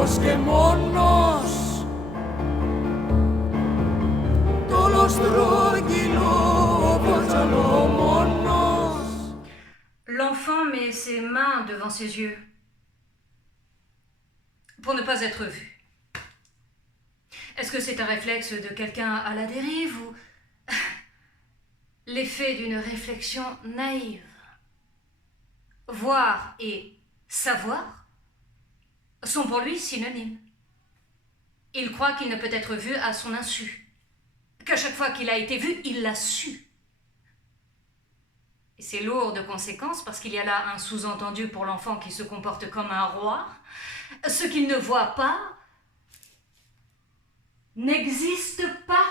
λίγος και μόνος το στρογγυλό βατσαλό μόνος. L'enfant met ses mains devant ses yeux pour ne pas être vu. Est-ce que c'est un réflexe de quelqu'un à la dérive ou l'effet d'une réflexion naïve? Voir et savoir sont pour lui synonymes. Il croit qu'il ne peut être vu à son insu, qu'à chaque fois qu'il a été vu, il l'a su. Et c'est lourd de conséquences parce qu'il y a là un sous-entendu pour l'enfant qui se comporte comme un roi. Ce qu'il ne voit pas n'existe pas.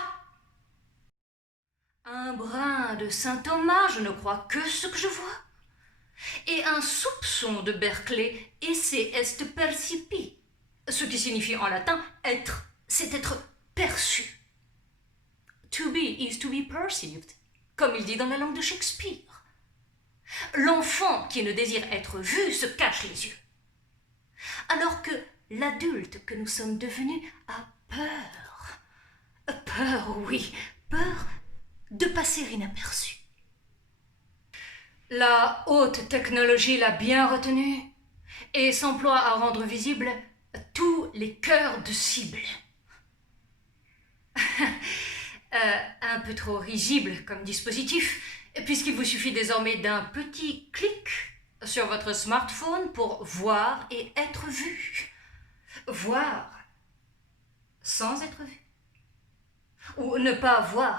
Un brin de saint Thomas, je ne crois que ce que je vois. Et un soupçon de Berkeley, esse est percipi. Ce qui signifie en latin être, c'est être perçu. To be is to be perceived, comme il dit dans la langue de Shakespeare. L'enfant qui ne désire être vu se cache les yeux. Alors que l'adulte que nous sommes devenus a peur. Peur, oui, peur de passer inaperçu. La haute technologie l'a bien retenu et s'emploie à rendre visibles tous les cœurs de cible. Un peu trop risible comme dispositif, puisqu'il vous suffit désormais d'un petit clic sur votre smartphone pour voir et être vu. Voir sans être vu. Ou ne pas voir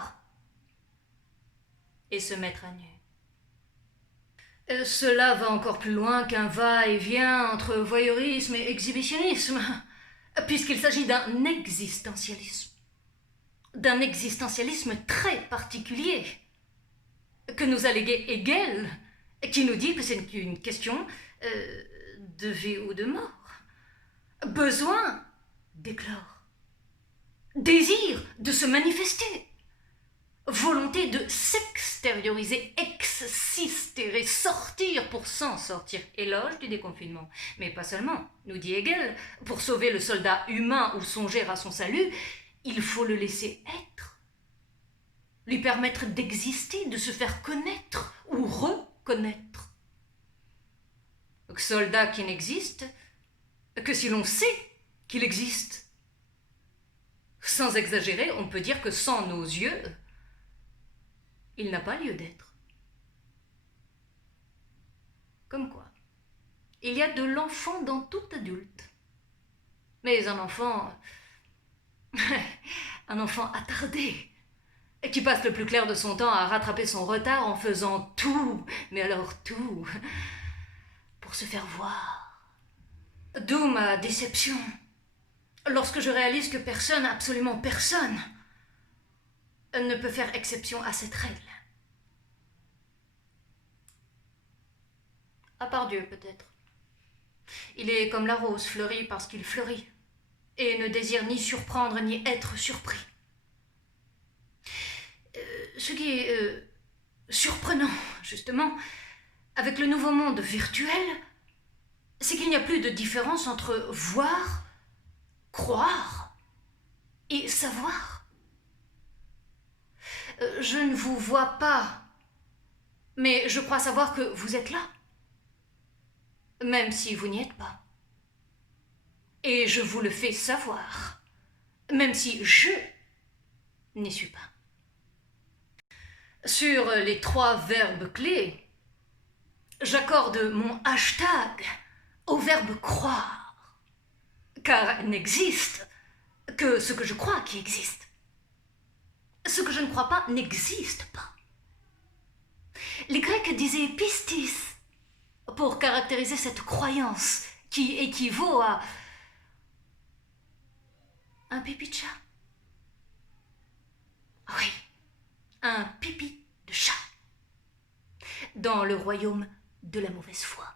et se mettre à nu. Cela va encore plus loin qu'un va-et-vient entre voyeurisme et exhibitionnisme, puisqu'il s'agit d'un existentialisme. D'un existentialisme très particulier, que nous a légué Hegel, qui nous dit que c'est une question de vie ou de mort. Besoin d'éclore. Désir de se manifester. Volonté de s'extérioriser, existérer, sortir pour s'en sortir. Éloge du déconfinement. Mais pas seulement, nous dit Hegel. Pour sauver le soldat humain ou songer à son salut, il faut le laisser être. Lui permettre d'exister, de se faire connaître ou reconnaître. Donc, soldat qui n'existe que si l'on sait qu'il existe. Sans exagérer, on peut dire que sans nos yeux, il n'a pas lieu d'être. Comme quoi, il y a de l'enfant dans tout adulte. Mais un enfant attardé, et qui passe le plus clair de son temps à rattraper son retard en faisant tout, mais alors tout, pour se faire voir. D'où ma déception, lorsque je réalise que personne, absolument personne, ne peut faire exception à cette règle. À part Dieu, peut-être. Il est comme la rose fleurie parce qu'il fleurit, et ne désire ni surprendre ni être surpris. Ce qui est surprenant, justement, avec le nouveau monde virtuel, c'est qu'il n'y a plus de différence entre voir, croire et savoir. Je ne vous vois pas, mais je crois savoir que vous êtes là, même si vous n'y êtes pas. Et je vous le fais savoir, même si je n'y suis pas. Sur les 3 verbes clés, j'accorde mon hashtag au verbe croire, car n'existe que ce que je crois qui existe. Ce que je ne crois pas n'existe pas. Les Grecs disaient pistis pour caractériser cette croyance qui équivaut à un pipi de chat. Oui, un pipi de chat dans le royaume de la mauvaise foi.